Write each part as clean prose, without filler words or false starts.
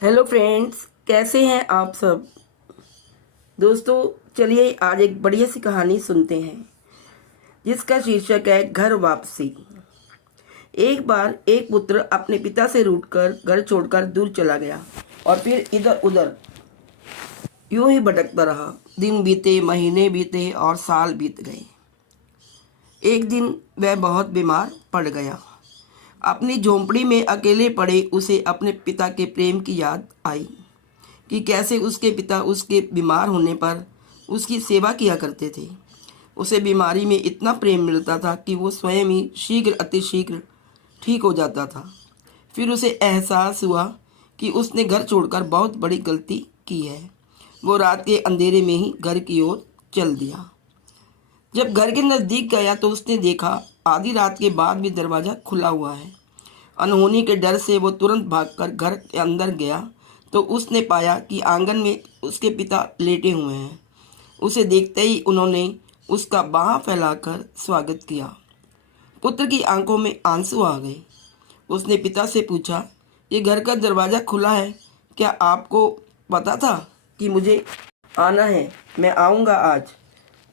Hello friends, कैसे हैं आप सब। दोस्तों, चलिए आज एक बढ़िया सी कहानी सुनते हैं जिसका शीर्षक है घर वापसी। एक बार एक पुत्र अपने पिता से रूठकर घर छोड़कर दूर चला गया और फिर इधर उधर यूं ही भटकता रहा। दिन बीते, महीने बीते और साल बीत गए। एक दिन वह बहुत बीमार पड़ गया। अपनी झोंपड़ी में अकेले पड़े उसे अपने पिता के प्रेम की याद आई कि कैसे उसके पिता उसके बीमार होने पर उसकी सेवा किया करते थे। उसे बीमारी में इतना प्रेम मिलता था कि वो स्वयं ही शीघ्र अतिशीघ्र ठीक हो जाता था। फिर उसे एहसास हुआ कि उसने घर छोड़कर बहुत बड़ी गलती की है। वो रात के अंधेरे में ही घर की ओर चल दिया। जब घर के नज़दीक गया तो उसने देखा आधी रात के बाद भी दरवाज़ा खुला हुआ है। अनहोनी के डर से वो तुरंत भागकर घर के अंदर गया तो उसने पाया कि आंगन में उसके पिता लेटे हुए हैं। उसे देखते ही उन्होंने उसका बाह फैलाकर स्वागत किया। पुत्र की आंखों में आंसू आ गए। उसने पिता से पूछा, ये घर का दरवाज़ा खुला है, क्या आपको पता था कि मुझे आना है? मैं आऊँगा आज।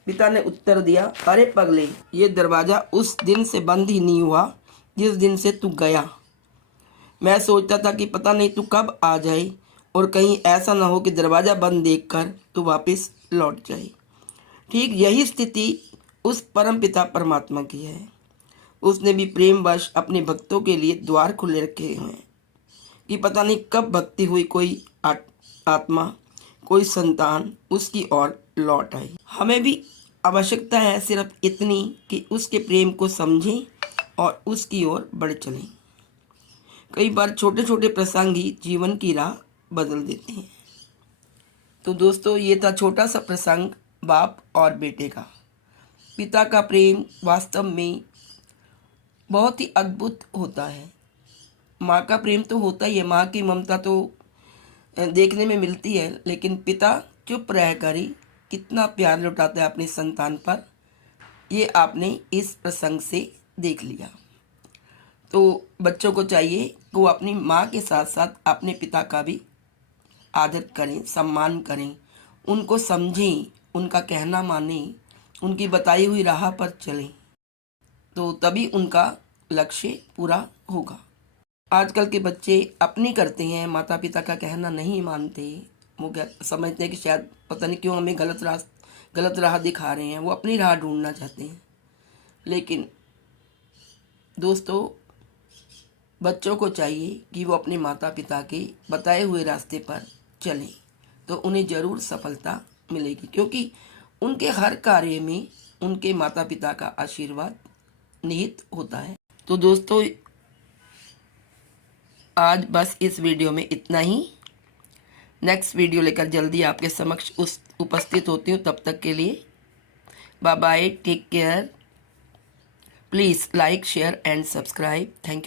पिता ने उत्तर दिया, अरे पगले, ये दरवाज़ा उस दिन से बंद ही नहीं हुआ जिस दिन से तू गया। मैं सोचता था कि पता नहीं तू कब आ जाए और कहीं ऐसा ना हो कि दरवाज़ा बंद देखकर तू वापस लौट जाए। ठीक यही स्थिति उस परम पिता परमात्मा की है। उसने भी प्रेमवश अपने भक्तों के लिए द्वार खुले रखे हुए हैं कि पता नहीं कब भक्ति हुई कोई आत्मा, कोई संतान उसकी ओर लौट आई। हमें भी आवश्यकता है सिर्फ इतनी कि उसके प्रेम को समझें और उसकी ओर बढ़ चलें। कई बार छोटे छोटे प्रसंग ही जीवन की राह बदल देते हैं। तो दोस्तों, ये था छोटा सा प्रसंग बाप और बेटे का। पिता का प्रेम वास्तव में बहुत ही अद्भुत होता है। माँ का प्रेम तो होता ही है, माँ की ममता तो देखने में मिलती है, लेकिन पिता चुप रहकर ही कितना प्यार लुटाता है अपनी संतान पर, ये आपने इस प्रसंग से देख लिया। तो बच्चों को चाहिए कि वो अपनी माँ के साथ साथ अपने पिता का भी आदर करें, सम्मान करें, उनको समझें, उनका कहना मानें, उनकी बताई हुई राह पर चलें, तो तभी उनका लक्ष्य पूरा होगा। आजकल के बच्चे अपनी करते हैं, माता पिता का कहना नहीं मानते। वो समझते हैं कि शायद पता नहीं क्यों हमें गलत राह दिखा रहे हैं, वो अपनी राह ढूंढना चाहते हैं। लेकिन दोस्तों, बच्चों को चाहिए कि वो अपने माता पिता के बताए हुए रास्ते पर चलें, तो उन्हें ज़रूर सफलता मिलेगी, क्योंकि उनके हर कार्य में उनके माता पिता का आशीर्वाद निहित होता है। तो दोस्तों, आज बस इस वीडियो में इतना ही। नेक्स्ट वीडियो लेकर जल्दी आपके समक्ष उपस्थित होती हूँ। तब तक के लिए bye bye, take care. Please like, share and subscribe. Thank you.